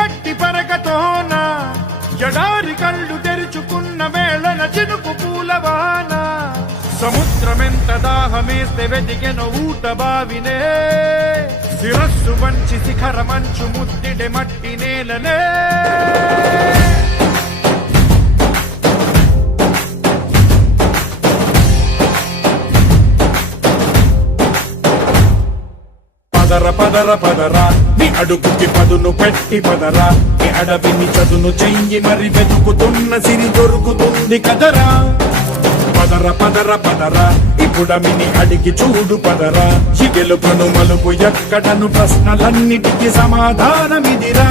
గట్టి పరకతోన జడారి కళ్ళు తెరుచుకున్న వేళన చినుకు పూలవాన సముద్రమెంత దాహమేస్తే వెతికెన ఊట బావినే శిరస్సు వంచి శిఖర మంచు ముద్దిడే మట్టి నేలనే పదర పదర పదరా నీ అడుగుకి పదును పెట్టి పదరా నీ అడవిని చదును చెయ్యి మరి వెతుకుతున్న సిరి దొరుకుతుంది కదరా పదర పదర పదరా ఇప్పుడమిని అడిగి చూడు పదరా ఈ గెలుపను మలుపు ఎక్కడను ప్రశ్నలన్నిటికీ సమాధానమిదిరా